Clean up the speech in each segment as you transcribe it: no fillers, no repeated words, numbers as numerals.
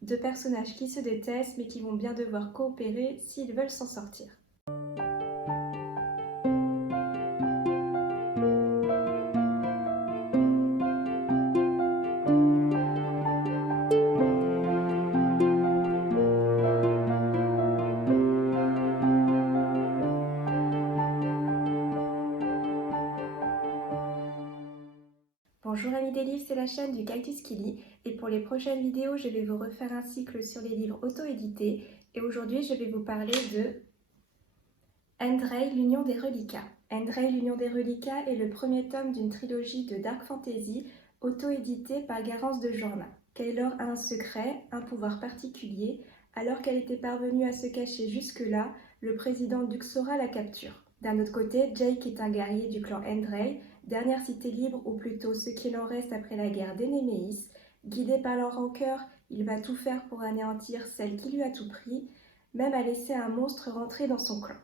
Deux personnages qui se détestent mais qui vont bien devoir coopérer s'ils veulent s'en sortir. Bonjour amis des livres, c'est la chaîne du Cactus qui lit et pour les prochaines vidéos, je vais vous refaire un cycle sur les livres auto-édités et aujourd'hui, je vais vous parler de Andrei, l'Union des Reliquats. Andrei, l'Union des Reliquats est le premier tome d'une trilogie de dark fantasy auto-éditée par Garance de Jorna. Kaylor a un secret, un pouvoir particulier. Alors qu'elle était parvenue à se cacher jusque-là, le président d'Uxora la capture. D'un autre côté, Jake est un guerrier du clan Andrei, dernière cité libre, ou plutôt ce qu'il en reste après la guerre d'Enemeis. Guidé par leur rancœur, il va tout faire pour anéantir celle qui lui a tout pris, même à laisser un monstre rentrer dans son clan.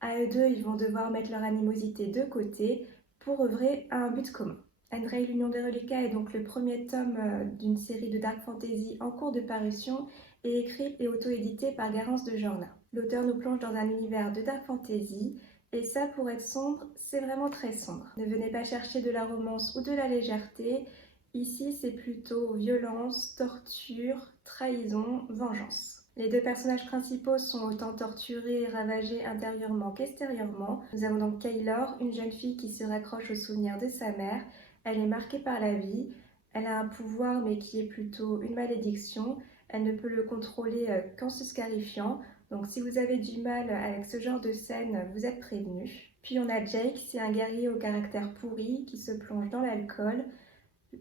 À eux deux, ils vont devoir mettre leur animosité de côté pour œuvrer à un but commun. Andrei, l'Union des Reliquats est donc le premier tome d'une série de dark fantasy en cours de parution et écrit et auto-édité par Garance de Jorna. L'auteur nous plonge dans un univers de dark fantasy et ça, pour être sombre, c'est vraiment très sombre. Ne venez pas chercher de la romance ou de la légèreté. Ici, c'est plutôt violence, torture, trahison, vengeance. Les deux personnages principaux sont autant torturés et ravagés intérieurement qu'extérieurement. Nous avons donc Kaylor, une jeune fille qui se raccroche aux souvenirs de sa mère. Elle est marquée par la vie, elle a un pouvoir mais qui est plutôt une malédiction. Elle ne peut le contrôler qu'en se scarifiant. Donc si vous avez du mal avec ce genre de scène, vous êtes prévenus. Puis on a Jake, c'est un guerrier au caractère pourri qui se plonge dans l'alcool.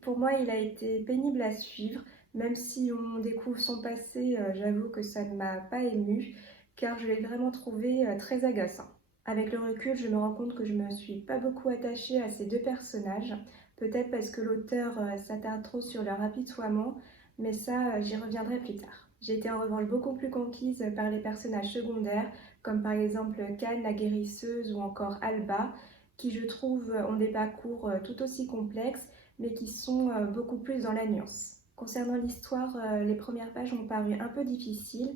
Pour moi, il a été pénible à suivre. Même si on découvre son passé, j'avoue que ça ne m'a pas émue, car je l'ai vraiment trouvé très agaçant. Avec le recul, je me rends compte que je ne me suis pas beaucoup attachée à ces deux personnages, peut-être parce que l'auteur s'attarde trop sur leur apitoiement, mais ça, j'y reviendrai plus tard. J'ai été en revanche beaucoup plus conquise par les personnages secondaires, comme par exemple Khan, la guérisseuse, ou encore Alba, qui je trouve ont des parcours tout aussi complexes, mais qui sont beaucoup plus dans la nuance. Concernant l'histoire, les premières pages m'ont paru un peu difficiles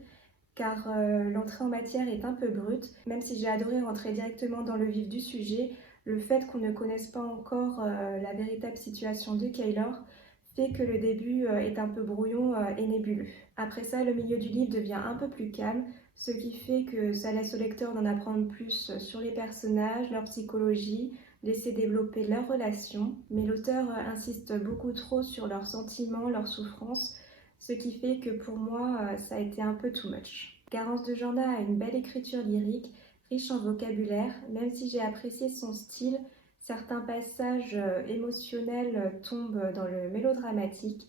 car l'entrée en matière est un peu brute. Même si j'ai adoré rentrer directement dans le vif du sujet, le fait qu'on ne connaisse pas encore la véritable situation de Kaylor fait que le début est un peu brouillon et nébuleux. Après ça, le milieu du livre devient un peu plus calme, ce qui fait que ça laisse au lecteur d'en apprendre plus sur les personnages, leur psychologie, laisser développer leurs relations, mais l'auteur insiste beaucoup trop sur leurs sentiments, leurs souffrances, ce qui fait que pour moi, ça a été un peu too much. Garance de Jorna a une belle écriture lyrique, riche en vocabulaire, même si j'ai apprécié son style, certains passages émotionnels tombent dans le mélodramatique.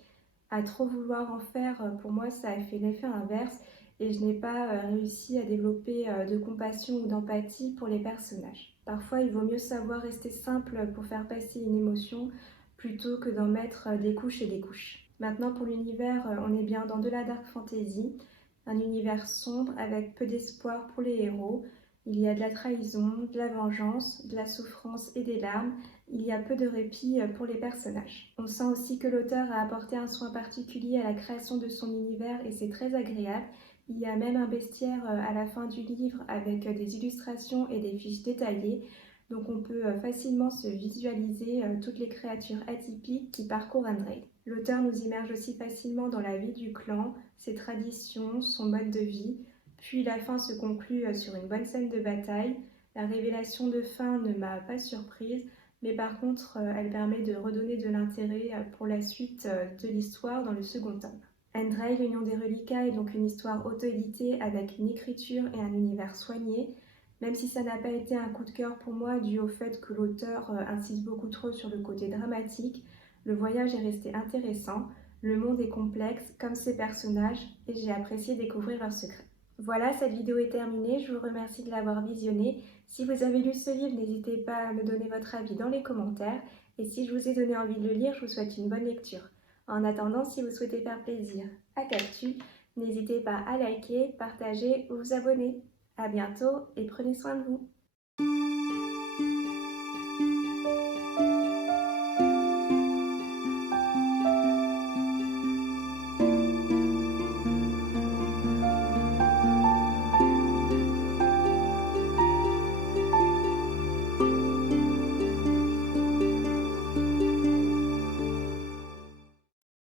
À trop vouloir en faire, pour moi, ça a fait l'effet inverse et je n'ai pas réussi à développer de compassion ou d'empathie pour les personnages. Parfois, il vaut mieux savoir rester simple pour faire passer une émotion plutôt que d'en mettre des couches et des couches. Maintenant, pour l'univers, on est bien dans de la dark fantasy, un univers sombre avec peu d'espoir pour les héros. Il y a de la trahison, de la vengeance, de la souffrance et des larmes. Il y a peu de répit pour les personnages. On sent aussi que l'auteur a apporté un soin particulier à la création de son univers et c'est très agréable. Il y a même un bestiaire à la fin du livre avec des illustrations et des fiches détaillées. Donc on peut facilement se visualiser toutes les créatures atypiques qui parcourent Andrei. L'auteur nous immerge aussi facilement dans la vie du clan, ses traditions, son mode de vie. Puis la fin se conclut sur une bonne scène de bataille. La révélation de fin ne m'a pas surprise, mais par contre elle permet de redonner de l'intérêt pour la suite de l'histoire dans le second tome. Andrei, l'Union des Reliquats est donc une histoire auto-éditée avec une écriture et un univers soigné. Même si ça n'a pas été un coup de cœur pour moi dû au fait que l'auteur insiste beaucoup trop sur le côté dramatique, le voyage est resté intéressant, le monde est complexe comme ses personnages et j'ai apprécié découvrir leurs secrets. Voilà, cette vidéo est terminée, je vous remercie de l'avoir visionnée. Si vous avez lu ce livre, n'hésitez pas à me donner votre avis dans les commentaires et si je vous ai donné envie de le lire, je vous souhaite une bonne lecture. En attendant, si vous souhaitez faire plaisir à Cactus, n'hésitez pas à liker, partager ou vous abonner. À bientôt et prenez soin de vous.